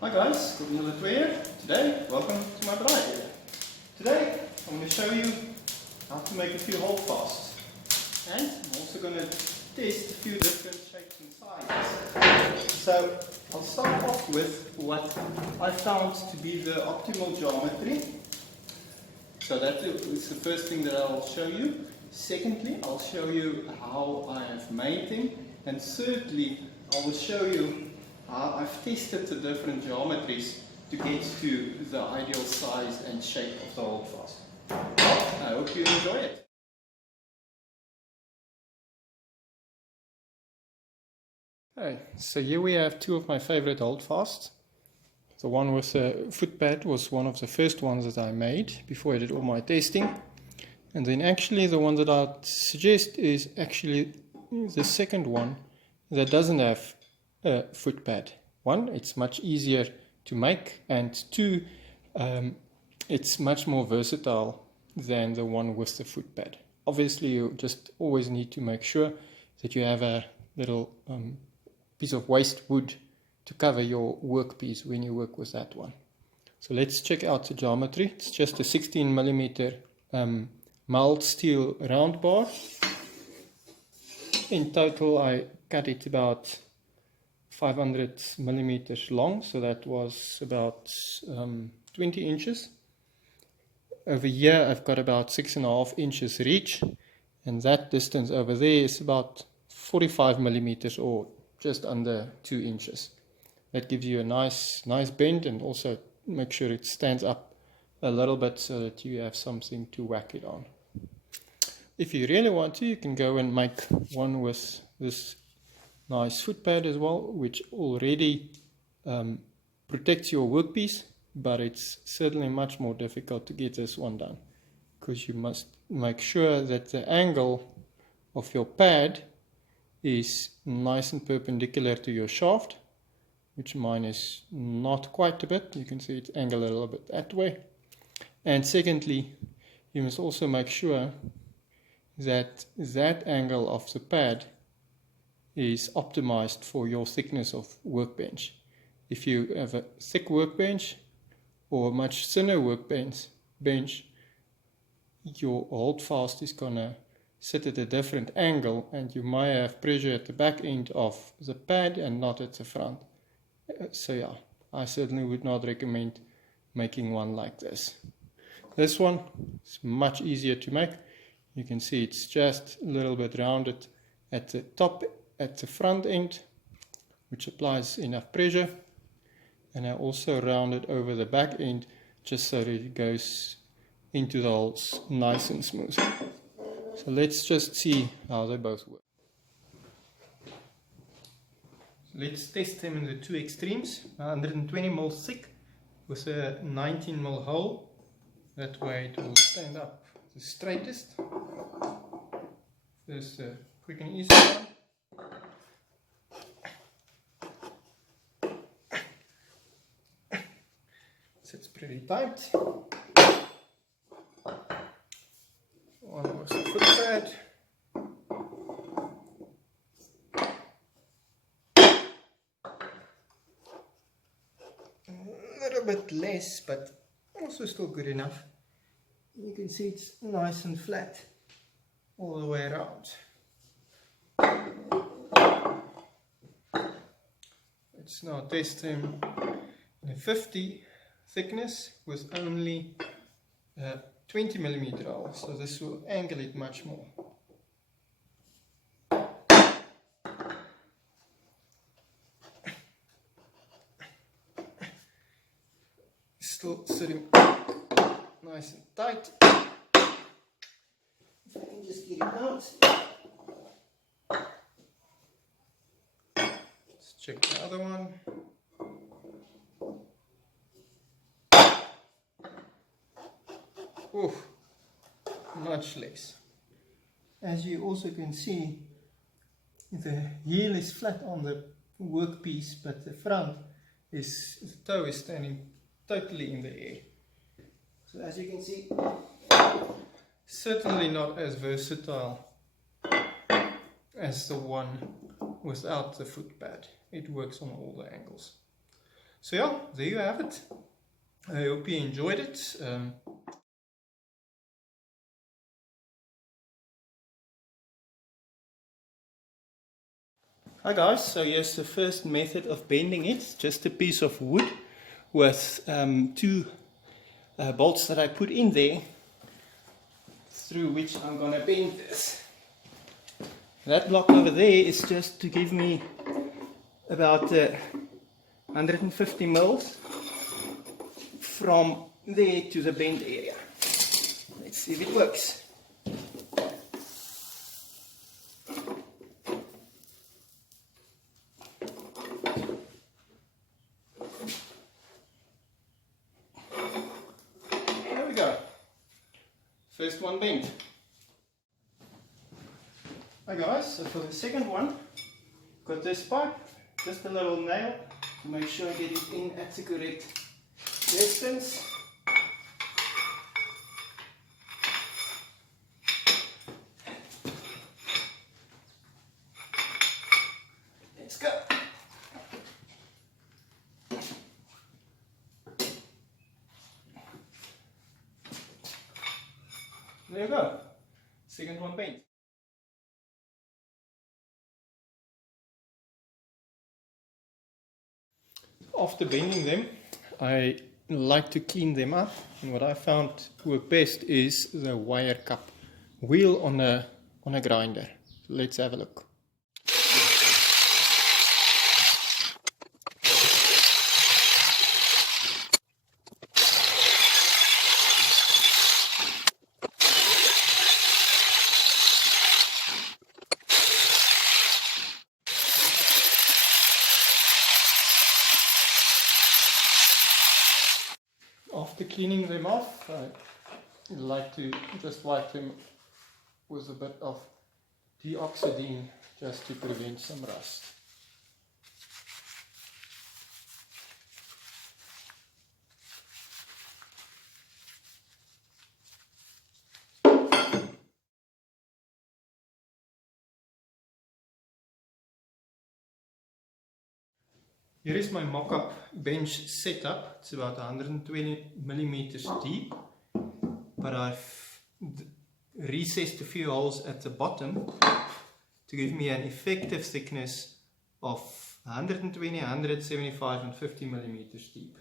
Hi guys, Untitled here. Today, welcome to my bride here. Today, I'm going to show you how to make a few holdfasts. And I'm also going to test a few different shapes and sizes. So, I'll start off with what I found to be the optimal geometry. So that is the first thing that I'll show you. Secondly, I'll show you how I have made them. And thirdly, I will show you I've tested the different geometries to get to the ideal size and shape of the holdfast. I hope you enjoy it. Okay, so here we have two of my favorite holdfasts. The one with the footpad was one of the first ones that I made before I did all my testing. And then actually the one that I'd suggest is actually the second one that doesn't have a footpad. One, it's much easier to make, and two, it's much more versatile than the one with the footpad. Obviously, you just always need to make sure that you have a little piece of waste wood to cover your workpiece when you work with that one. So let's check out the geometry. It's just a 16mm mild steel round bar. In total, I cut it about 500mm long, so that was about 20 inches. Over here I've got about 6.5 inches reach, and that distance over there is about 45mm or just under 2 inches. That gives you a nice bend, and also make sure it stands up a little bit so that you have something to whack it on. If you really want to, you can go and make one with this nice footpad as well, which already protects your workpiece, but it's certainly much more difficult to get this one done, because you must make sure that the angle of your pad is nice and perpendicular to your shaft, which mine is not quite a bit. You can see it's angled a little bit that way. And secondly, you must also make sure that that angle of the pad is optimized for your thickness of workbench. If you have a thick workbench or a much thinner workbench, your holdfast is gonna sit at a different angle, and you might have pressure at the back end of the pad and not at the front. So yeah, I certainly would not recommend making one like this. This one is much easier to make. You can see it's just a little bit rounded at the top, at the front end, which applies enough pressure, and I also round it over the back end just so that it goes into the holes nice and smooth. So let's just see how they both work. Let's test them in the two extremes. 120mm thick with a 19mm hole. That way it will stand up the straightest. There's the quick and easy one. Sits pretty tight. One was the footpad. A little bit less, but also still good enough. You can see it's nice and flat all the way around. Let's now test them in a 50 thickness with only 20mm hole, so this will angle it much more. Still sitting nice and tight. If I can just get it out. Let's check the other one. Oof, much less. As you also can see, the heel is flat on the workpiece, but the front is, the toe is standing totally in the air. So as you can see, certainly not as versatile as the one without the footpad. It works on all the angles. So yeah, there you have it. I hope you enjoyed it. Hi guys, so here's the first method of bending it. Just a piece of wood with two bolts that I put in there, through which I'm going to bend this. That block over there is just to give me about 150 mils from there to the bend area. Let's see if it works. There we go. First one bent. Hi guys, so for the second one, got this pipe, just a little nail to make sure I get it in at the correct distance. Let's go. There you go. Second one bent. After bending them, I like to clean them up, and what I found work best is the wire cup wheel on a grinder. Let's have a look. After cleaning them off, I like to just wipe them with a bit of deoxidine just to prevent some rust. Here is my mock-up bench setup. It's about 120 millimeters deep, but I've recessed a few holes at the bottom to give me an effective thickness of 120, 175 and 50 millimeters deep.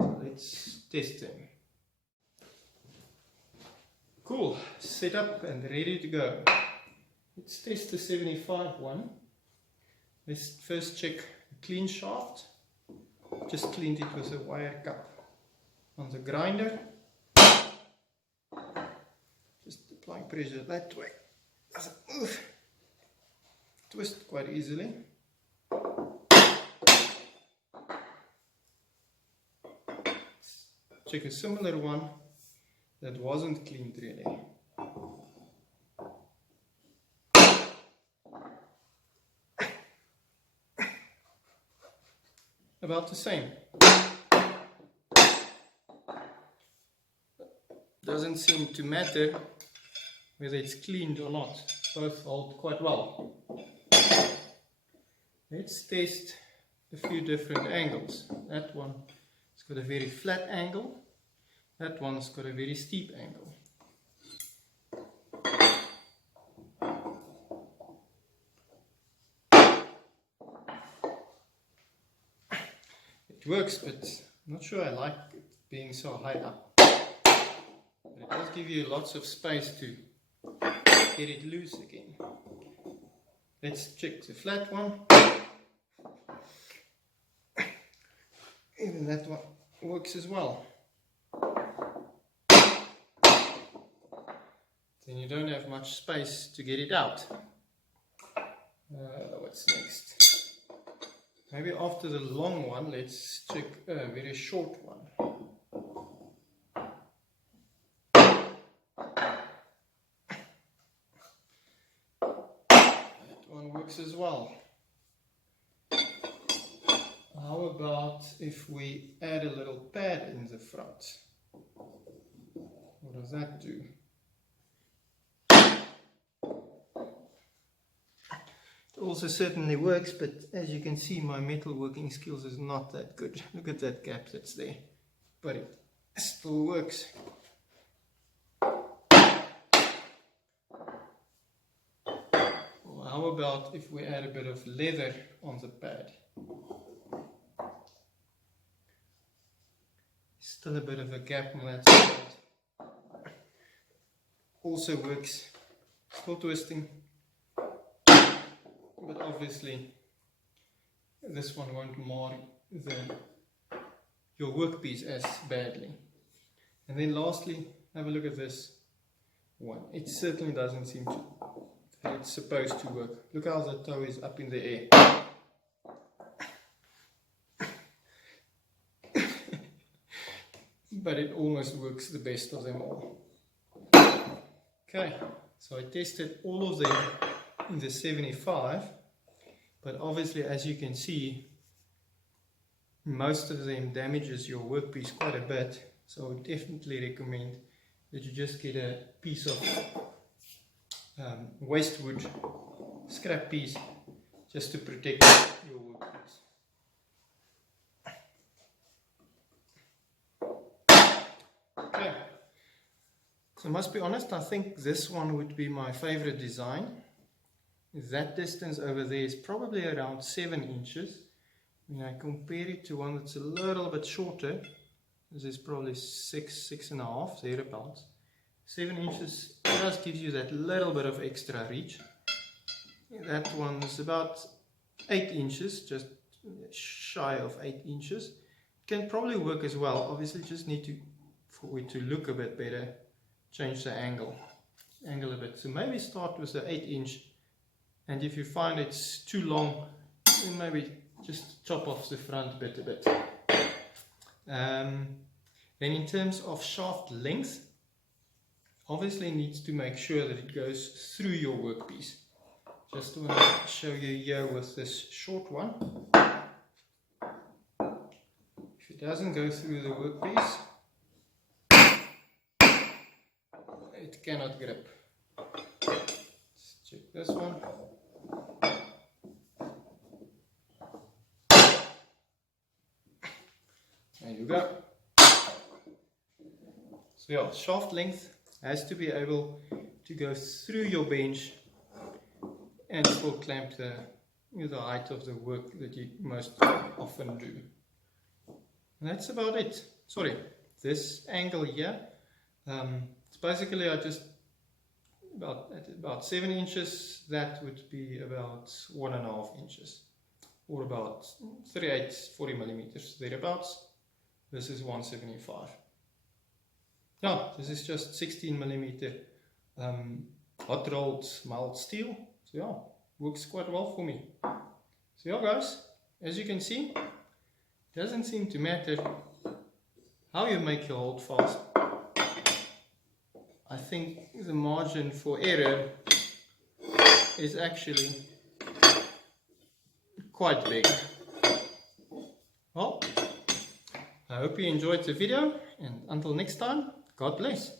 So let's test them. Cool, set up and ready to go. Let's test the 75 one. Let's first check the clean shaft. Just cleaned it with a wire cup. On the grinder, just applying pressure that way. Twist quite easily. Check a similar one that wasn't cleaned really. About the same. Doesn't seem to matter whether it's cleaned or not. Both hold quite well. Let's test a few different angles. That one has got a very flat angle. That one's got a very steep angle. It works, but I'm not sure I like it being so high up. But it does give you lots of space to get it loose again. Let's check the flat one. Even that one works as well. Then you don't have much space to get it out. What's next? Maybe after the long one, let's check a very short one. That one works as well. How about if we add a little pad in the front? What does that do? It also certainly works, but as you can see, my metalworking skills is not that good. Look at that gap that's there, but it still works. Well, how about if we add a bit of leather on the pad? Still a bit of a gap on that side. Also works. Still twisting. But obviously this one won't mar your workpiece as badly. And then lastly, have a look at this one. It certainly doesn't seem to that it's supposed to work. Look how the toe is up in the air. But it almost works the best of them all. Okay, so I tested all of them in the 75, but obviously, as you can see, most of them damages your workpiece quite a bit, so I would definitely recommend that you just get a piece of waste wood, scrap piece, just to protect your workpiece. Okay, so I must be honest, I think this one would be my favorite design. That distance over there is probably around 7 inches. When I compare it to one that's a little bit shorter, this is probably 6.5, thereabouts. 7 inches just gives you that little bit of extra reach. That one is about 8 inches, just shy of 8 inches. Can probably work as well. Obviously, just need for it to look a bit better, change the angle a bit. So maybe start with the 8-inch. And if you find it's too long, then maybe just chop off the front bit a bit. Then in terms of shaft length, obviously needs to make sure that it goes through your workpiece. Just want to show you here with this short one. If it doesn't go through the workpiece, it cannot grip. Let's check this one. There you go. So yeah, shaft length has to be able to go through your bench and still clamp the height of the work that you most often do. And that's about it. Sorry, this angle here, it's basically I just at about 7 inches, that would be about 1.5 inches, or about 40 millimeters thereabouts. This is 175. Yeah, this is just 16 millimeter hot rolled mild steel. So yeah, works quite well for me. So yeah guys, as you can see, it doesn't seem to matter how you make your holdfast. I think the margin for error is actually quite big. Well, I hope you enjoyed the video, and until next time, God bless.